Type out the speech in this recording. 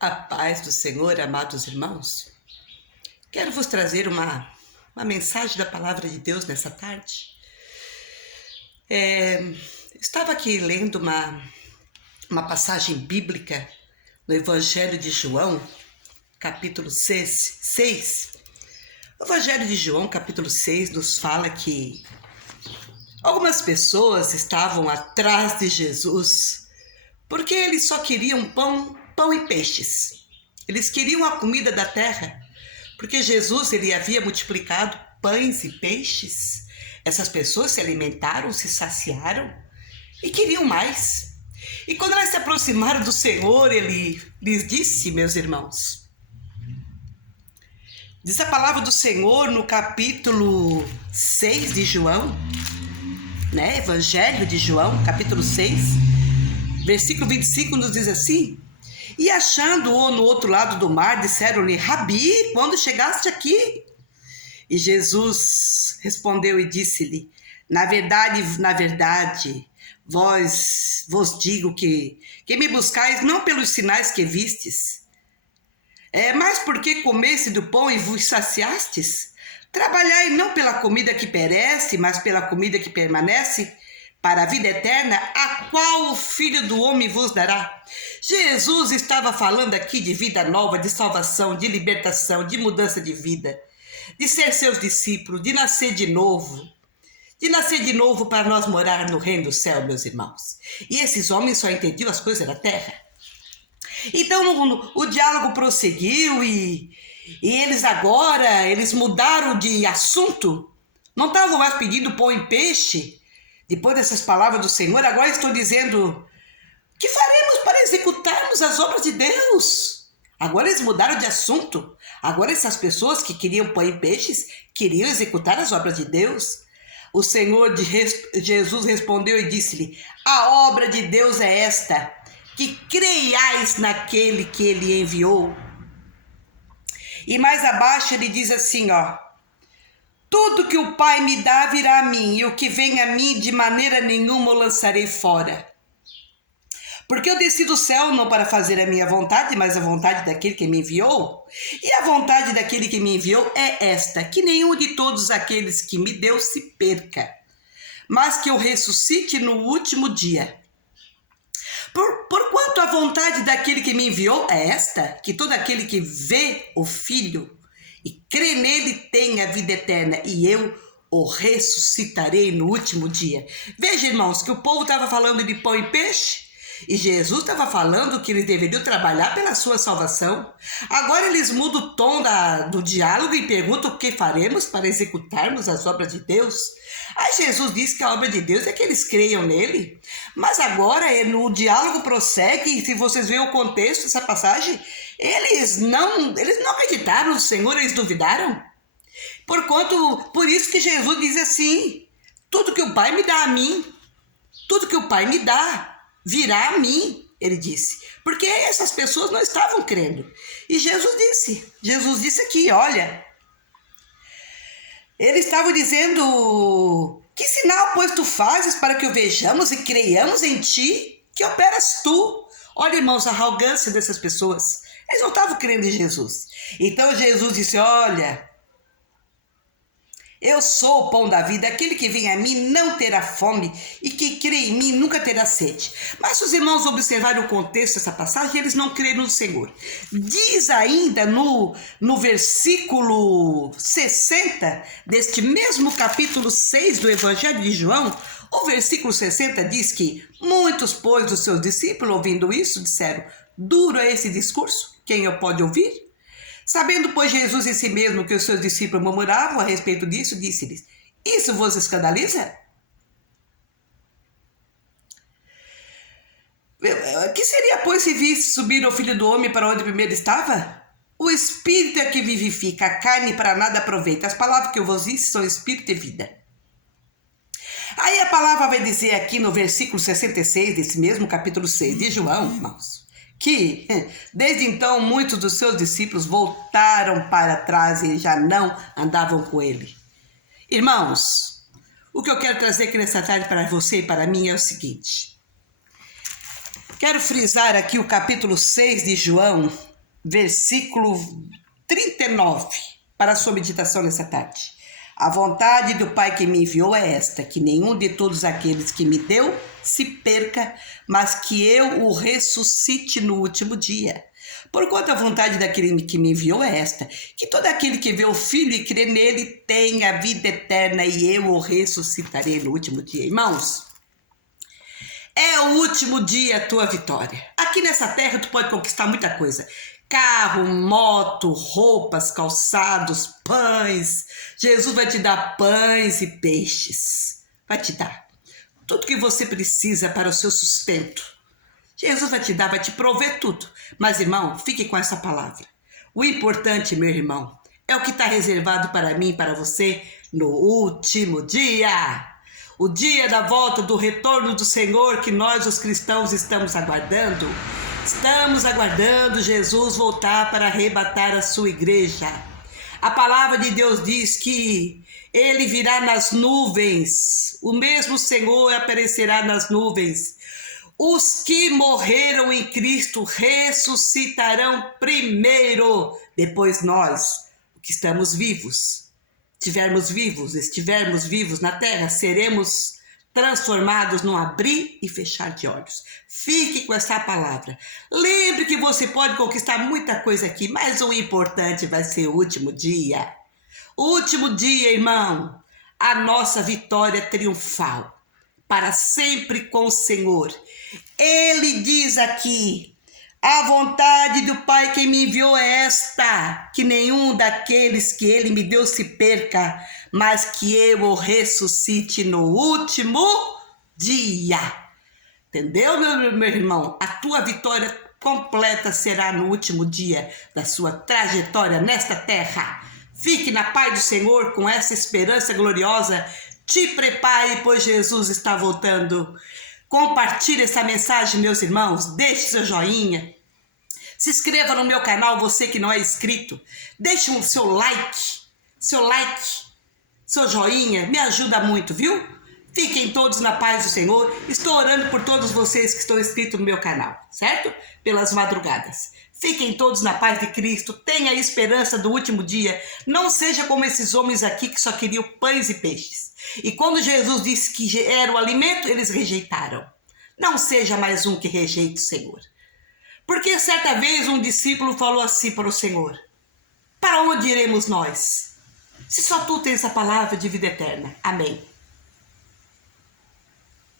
A paz do Senhor, amados irmãos. Quero vos trazer uma mensagem da palavra de Deus nessa tarde. Estava aqui lendo uma passagem bíblica no Evangelho de João, capítulo 6. O Evangelho de João, capítulo 6, nos fala que algumas pessoas estavam atrás de Jesus porque eles só queriam pão e peixes. Eles queriam a comida da terra, porque Jesus ele havia multiplicado pães e peixes. Essas pessoas se alimentaram, se saciaram e queriam mais. E quando elas se aproximaram do Senhor, ele lhes disse, meus irmãos, diz a palavra do Senhor no capítulo 6 de João, Evangelho de João, capítulo 6, versículo 25 nos diz assim: e achando-o no outro lado do mar, disseram-lhe: Rabi, quando chegaste aqui? E Jesus respondeu e disse-lhe: na verdade, vos digo que me buscais não pelos sinais que vistes, mas porque comeste do pão e vos saciastes. Trabalhai não pela comida que perece, mas pela comida que permanece para a vida eterna, a qual o Filho do Homem vos dará. Jesus estava falando aqui de vida nova, de salvação, de libertação, de mudança de vida, de ser seus discípulos, de nascer de novo para nós morar no reino do céu, meus irmãos. E esses homens só entendiam as coisas da terra. Então o diálogo prosseguiu e eles mudaram de assunto, não estavam mais pedindo pão e peixe. Depois dessas palavras do Senhor, agora estou dizendo: que faremos para executarmos as obras de Deus? Agora eles mudaram de assunto. Agora essas pessoas que queriam pão e peixes queriam executar as obras de Deus. O Senhor Jesus respondeu e disse-lhe: a obra de Deus é esta, que creiais naquele que ele enviou. E mais abaixo ele diz assim, tudo que o Pai me dá virá a mim, e o que vem a mim de maneira nenhuma o lançarei fora. Porque eu desci do céu não para fazer a minha vontade, mas a vontade daquele que me enviou. E a vontade daquele que me enviou é esta, que nenhum de todos aqueles que me deu se perca, mas que eu ressuscite no último dia. Porquanto a vontade daquele que me enviou é esta, que todo aquele que vê o Filho e crê nele tem a vida eterna, e eu o ressuscitarei no último dia. Veja, irmãos, que o povo estava falando de pão e peixe, e Jesus estava falando que eles deveriam trabalhar pela sua salvação. Agora eles mudam o tom do diálogo e perguntam o que faremos para executarmos as obras de Deus. Aí Jesus diz que a obra de Deus é que eles creiam nele. Mas agora o diálogo prossegue, e se vocês verem o contexto dessa passagem, eles não acreditaram no Senhor, eles duvidaram. Por isso que Jesus diz assim: tudo que o Pai me dá a mim, tudo que o Pai me dá virá a mim, ele disse. Porque essas pessoas não estavam crendo. E Jesus disse aqui, olha, eles estavam dizendo: que sinal, pois, tu fazes para que o vejamos e creiamos em ti? Que operas tu? Olha, irmãos, a arrogância dessas pessoas. Eles não estavam crendo em Jesus. Então Jesus disse: olha, eu sou o pão da vida, aquele que vem a mim não terá fome, e que crê em mim nunca terá sede. Mas se os irmãos observarem o contexto dessa passagem, eles não creram no Senhor. Diz ainda no versículo 60 deste mesmo capítulo 6 do Evangelho de João, o versículo 60 diz que muitos, pois, dos seus discípulos, ouvindo isso, disseram: duro é esse discurso, quem o pode ouvir? Sabendo, pois, Jesus em si mesmo que os seus discípulos murmuravam a respeito disso, disse-lhes: isso vos escandaliza? Que seria, pois, se visse subir o Filho do Homem para onde primeiro estava? O Espírito é que vivifica, a carne para nada aproveita. As palavras que eu vos disse são Espírito e vida. Aí a palavra vai dizer aqui no versículo 66 desse mesmo capítulo 6 de João, irmãos, que desde então muitos dos seus discípulos voltaram para trás e já não andavam com ele. Irmãos, o que eu quero trazer aqui nessa tarde para você e para mim é o seguinte: Quero frisar aqui o capítulo 6 de João, versículo 39, para a sua meditação nessa tarde. A vontade do Pai que me enviou é esta, que nenhum de todos aqueles que me deu se perca, mas que eu o ressuscite no último dia. Porquanto a vontade daquele que me enviou é esta, que todo aquele que vê o Filho e crê nele tenha a vida eterna, e eu o ressuscitarei no último dia. Irmãos, é o último dia a tua vitória. Aqui nessa terra tu pode conquistar muita coisa. Carro, moto, roupas, calçados, pães. Jesus vai te dar pães e peixes. Vai te dar tudo que você precisa para o seu sustento. Jesus vai te dar, vai te prover tudo. Mas, irmão, fique com essa palavra. O importante, meu irmão, é o que está reservado para mim e para você no último dia. O dia da volta, do retorno do Senhor, que nós, os cristãos, estamos aguardando. Estamos aguardando Jesus voltar para arrebatar a sua igreja. A palavra de Deus diz que ele virá nas nuvens. O mesmo Senhor aparecerá nas nuvens. Os que morreram em Cristo ressuscitarão primeiro. Depois nós, que estamos vivos, estivermos vivos na terra, seremos transformados num abrir e fechar de olhos. Fique com essa palavra. Lembre que você pode conquistar muita coisa aqui, mas o importante vai ser o último dia. O último dia, irmão, a nossa vitória triunfal, para sempre com o Senhor. Ele diz aqui, a vontade do Pai que me enviou é esta, que nenhum daqueles que ele me deu se perca, mas que eu o ressuscite no último dia. Entendeu, meu irmão? A tua vitória completa será no último dia da sua trajetória nesta terra. Fique na paz do Senhor com essa esperança gloriosa. Te prepare, pois Jesus está voltando. Compartilhe essa mensagem, meus irmãos. Deixe seu joinha. Se inscreva no meu canal, você que não é inscrito. Deixe o seu like. Seu joinha. Me ajuda muito, viu? Fiquem todos na paz do Senhor. Estou orando por todos vocês que estão inscritos no meu canal, certo? Pelas madrugadas. Fiquem todos na paz de Cristo. Tenha a esperança do último dia. Não seja como esses homens aqui que só queriam pães e peixes. E quando Jesus disse que era o alimento, eles rejeitaram. Não seja mais um que rejeite o Senhor. Porque certa vez um discípulo falou assim para o Senhor: para onde iremos nós? Se só tu tens a palavra de vida eterna. Amém.